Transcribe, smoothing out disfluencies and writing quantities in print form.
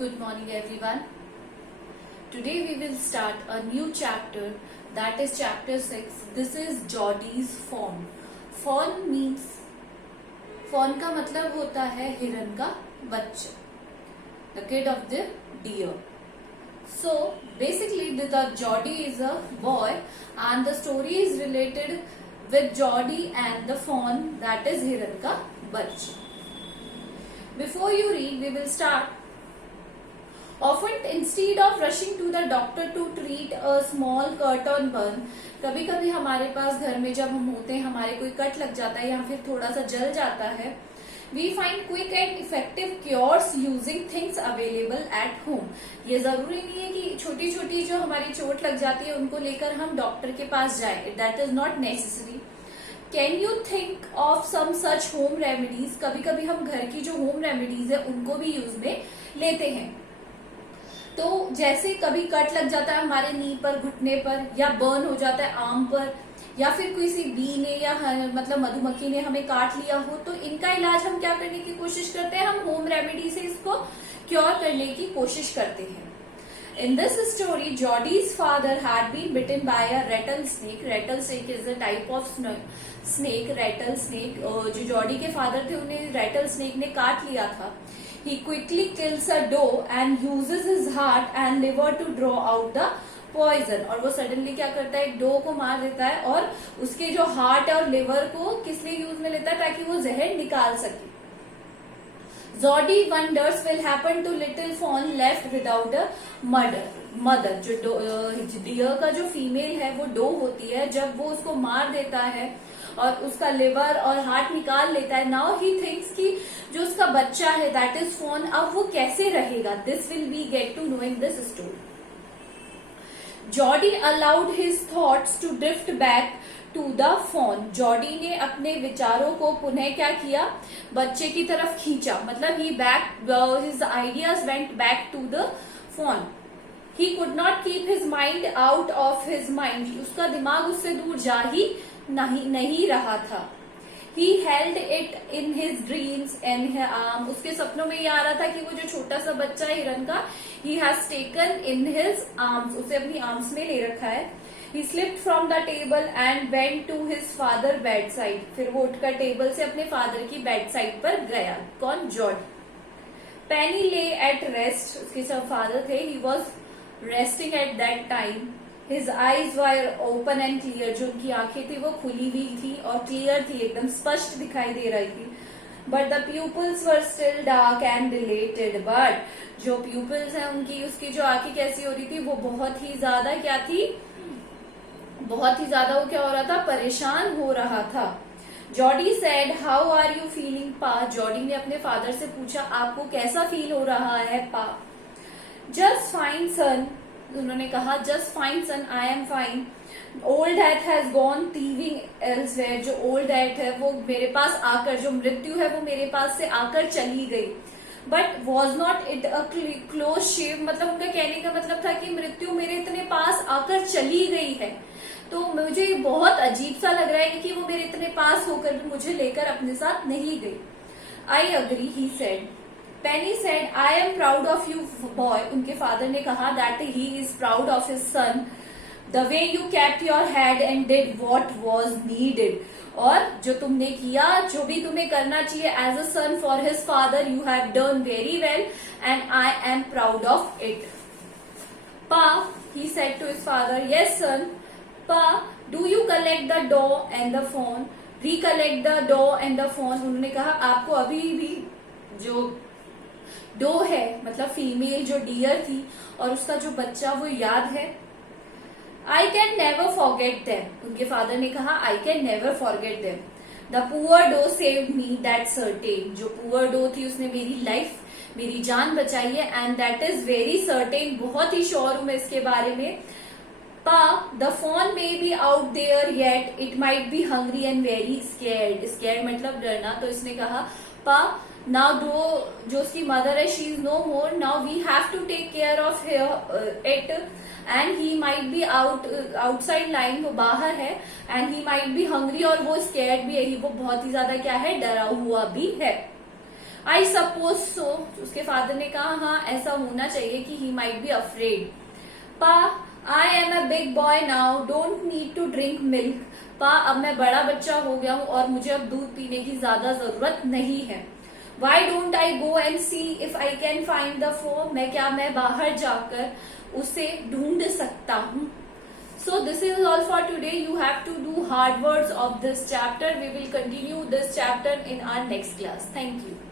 Good morning everyone. Today we will start a new chapter, that is chapter 6. This is Geordie's fawn. Fawn means, fawn का मतलब होता है हिरन का बच्चा, the kid of the deer. So basically the Geordie is a boy and the story is related with Geordie and the fawn, that is हिरन का बच्चा. Before you read, we will start. Often instead of rushing to the doctor to treat a small cut or burn, कभी कभी हमारे पास घर में जब हम होते हैं, हमारे कोई कट लग जाता है या फिर थोड़ा सा जल जाता है, we find quick and effective cures using things available at home. ये जरूरी नहीं है कि छोटी छोटी जो हमारी चोट लग जाती है उनको लेकर हम डॉक्टर के पास जाए. That is not necessary. Can you think of some such home remedies? कभी कभी हम घर की जो होम रेमेडीज है उनको भी यूज में लेते हैं. तो जैसे कभी कट लग जाता है हमारे नी पर, घुटने पर, या बर्न हो जाता है आर्म पर, या फिर किसी बी ने या मतलब मधुमक्खी ने हमें काट लिया हो, तो इनका इलाज हम क्या करने की कोशिश करते हैं? हम होम रेमेडी से इसको क्योर करने की कोशिश करते हैं. In this story, Geordie's father had been bitten by a rattlesnake. Rattlesnake is a type of snake. Rattlesnake. जो जॉडी के फादर थे उन्हें rattlesnake ने काट लिया था. He quickly kills a doe and uses his heart and liver to draw out the poison. और वो सडनली क्या करता है? एक डो को मार देता है और उसके जो हार्ट और लिवर को किस लिए यूज में लेता है? ताकि वो जहर निकाल सके. Geordie wonders will happen to little fawn left without a mother. जो डियर का जो फीमेल है वो डो होती है, जब वो उसको मार देता है और उसका लिवर और हार्ट निकाल लेता है, नाउ ही थिंक्स कि जो उसका बच्चा है दैट इज फॉन, अब वो कैसे रहेगा. This will be get to know in this story. Jordy allowed his thoughts to drift back to the fawn. Jordy ने अपने विचारों को पुनः क्या किया? बच्चे की तरफ खींचा. मतलब he his ideas went back to the fawn. He could not keep his mind out of his mind. उसका दिमाग उससे दूर जा ही नहीं रहा था. He held it in his dreams and उसके सपनों में ये आ रहा था कि वो जो छोटा सा बच्चा है हिरन का, he has taken in his arms, उसे अपनी आर्म्स में ले रखा है. He slipped from the table and went to his father bedside. फिर वो उठकर टेबल से अपने फादर की बेडसाइड पर गया. कौन? George. Penny lay at rest. उसके सब फादर थे. He was resting at that time. His eyes were open and clear. जो उनकी आंखें थी वो खुली हुई थी और क्लियर थी, एकदम स्पष्ट दिखाई दे रही थी. But the pupils were still dark and dilated. But जो pupils हैं उनकी, उसकी जो आंखें कैसी हो रही थी? वो बहुत ही ज्यादा क्या थी? बहुत ही ज्यादा वो क्या हो रहा था? परेशान हो रहा था. Jordi said, "How are you feeling, Pa?" Jordi ने अपने फादर से पूछा, आपको कैसा फील हो रहा है पा? Just fine, son. उन्होंने कहा, just fine son, I am fine. Old death has gone thieving elsewhere. जो ओल्ड डेथ है वो मेरे पास आकर, जो मृत्यु है वो मेरे पास से आकर चली गई. But was not it a close shave. मतलब उनका कहने का मतलब था कि मृत्यु मेरे इतने पास आकर चली गई है, तो मुझे बहुत अजीब सा लग रहा है कि वो मेरे इतने पास होकर भी मुझे लेकर अपने साथ नहीं गई. I agree, he said. Penny said, "I am proud of you, boy." उनके फादर ने कहा that he is proud of his son. The way you kept your head and did what was needed. और जो तुमने किया, जो भी तुम्हें करना चाहिए as a son for his father, you have done very well and I am proud of it. Pa, he said to his father, "Yes, son." Pa, do you collect the doe and the fawn? Recollect the doe and the fawn. उन्होंने कहा आपको अभी भी जो dough है, मतलब female जो dear थी और उसका जो बच्चा, वो याद है? I can never forget them. उनके फादर ने कहा I can never forget them. The poor doe saved me, that certain. जो पुअर डो थी उसने मेरी लाइफ, मेरी जान बचाई है, and that is very certain. बहुत ही श्योर हूं मैं इसके बारे में. Pa, the fawn may be out there yet, it might be hungry and very scared. Scared मतलब डरना. तो इसने कहा, पा, now जो उसकी मदर है, she is no more, now we have to take care of it and he might be outside line, वो बाहर है, and he might be hungry, और वो स्केर्ड भी है, वो बहुत ही ज्यादा क्या है? डरा हुआ भी है. आई सपोज सो, उसके फादर ने कहा हाँ ऐसा होना चाहिए कि ही माइट बी अफ्रेड। पा, I am a big boy now, don't need to drink milk. पा, अब मैं बड़ा बच्चा हो गया हूँ और मुझे अब दूध पीने की ज्यादा जरूरत नहीं है। Why don't I go and see if I can find the phone, मैं बाहर जाकर उसे ढूंढ सकता हूँ। So this is all for today. You have to do hard words of this chapter. We will continue this chapter in our next class. Thank you.